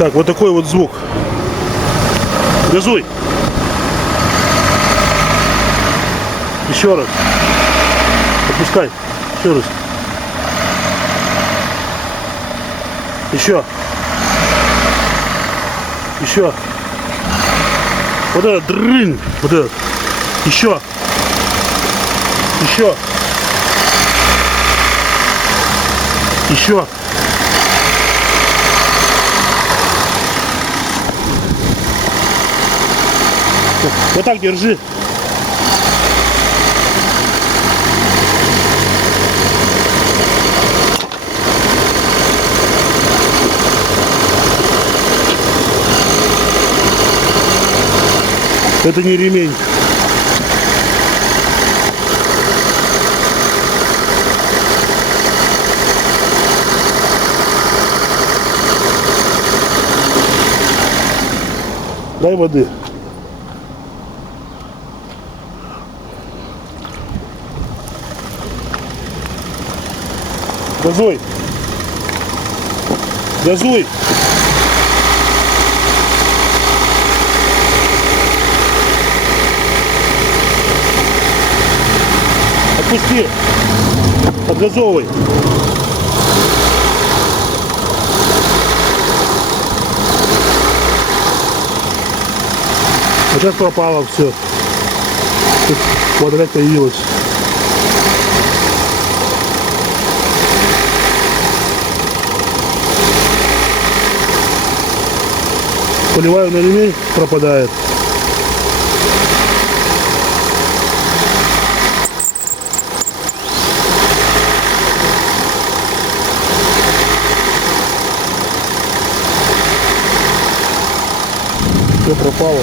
Так, вот такой вот звук. Газуй. Еще раз. Отпускай. Еще раз. Еще. Еще. Вот этот дрынь. Вот этот. Еще. Еще. Еще. Вот так держи. Это не ремень. Дай воды. Газуй. Газуй. Отпусти. Отгазовывай. А сейчас пропало все. Тут вот опять появилось. Поливаю на ремень, пропадает. Все пропало.